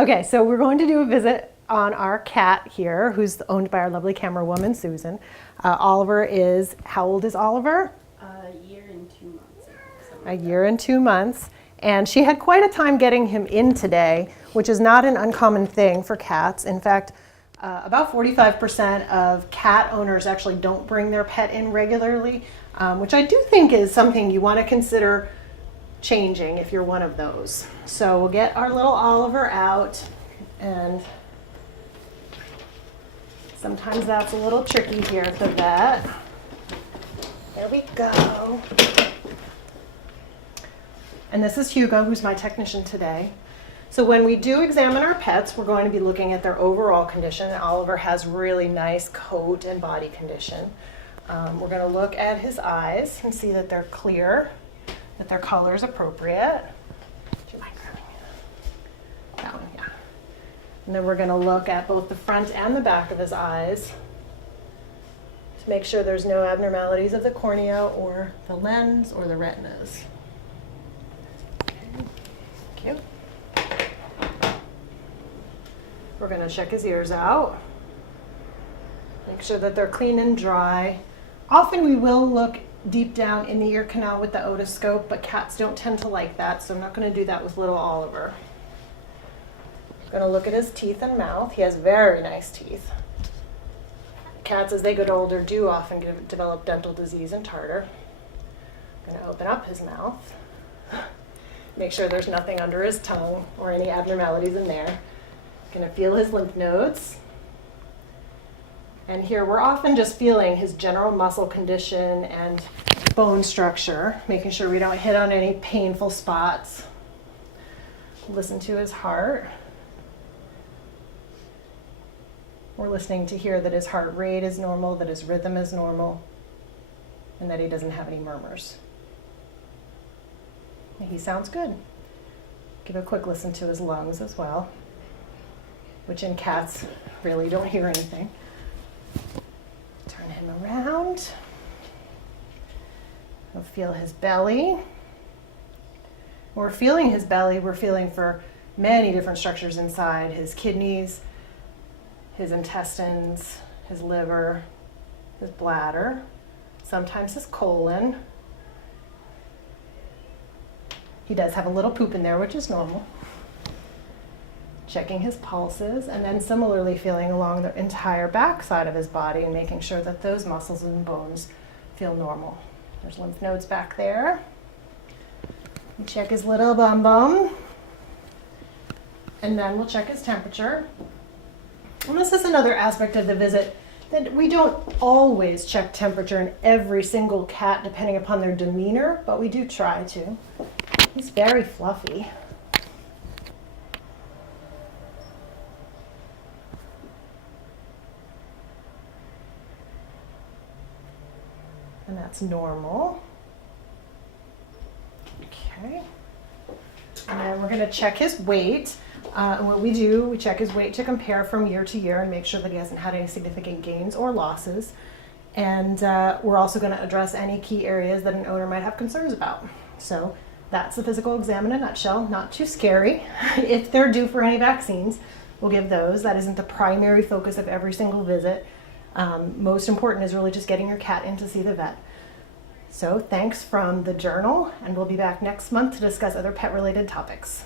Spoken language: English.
Okay, so we're going to do a visit on our cat here, who's owned by our lovely camera woman, Susan. Oliver is, how old is Oliver? A year and 2 months. A year and 2 months. And she had quite a time getting him in today, which is not an uncommon thing for cats. In fact, about 45% of cat owners actually don't bring their pet in regularly, which I do think is something you want to consider changing if you're one of those. So we'll get our little Oliver out, and sometimes that's a little tricky here at the vet. There we go. And this is Hugo, who's my technician today. So when we do examine our pets, we're going to be looking at their overall condition. Oliver has really nice coat and body condition. We're going to look at his eyes and see that they're clear, that their color is appropriate. Do you mind grabbing it? That one, yeah. And then we're going to look at both the front and the back of his eyes to make sure there's no abnormalities of the cornea or the lens or the retinas. Thank you. We're going to check his ears out. Make sure that they're clean and dry. Often we will look deep down in the ear canal with the otoscope, but cats don't tend to like that, so I'm not going to do that with little Oliver. I'm going to look at his teeth and mouth. He has very nice teeth. Cats, as they get older, do often develop dental disease and tartar. I'm going to open up his mouth. Make sure there's nothing under his tongue or any abnormalities in there. Going to feel his lymph nodes. And here we're often just feeling his general muscle condition and bone structure, making sure we don't hit on any painful spots. Listen to his heart. We're listening to hear that his heart rate is normal, that his rhythm is normal, and that he doesn't have any murmurs. He sounds good. Give a quick listen to his lungs as well, which in cats really don't hear anything. Turn him around. We'll feel his belly. When we're feeling his belly, we're feeling for many different structures inside: his kidneys, his intestines, his liver, his bladder, sometimes his colon. He does have a little poop in there, which is normal. Checking his pulses, and then similarly feeling along the entire back side of his body and making sure that those muscles and bones feel normal. There's lymph nodes back there. We check his little bum bum, and then we'll check his temperature. And this is another aspect of the visit, that we don't always check temperature in every single cat depending upon their demeanor, but we do try to. He's very fluffy. And that's normal. Okay. And then we're going to check his weight. And what we do, we check his weight to compare from year to year and make sure that he hasn't had any significant gains or losses. And we're also going to address any key areas that an owner might have concerns about. So that's the physical exam in a nutshell. Not too scary. If they're due for any vaccines, we'll give those. That isn't the primary focus of every single visit. Most important is really just getting your cat in to see the vet. So thanks from the Journal, and we'll be back next month to discuss other pet-related topics.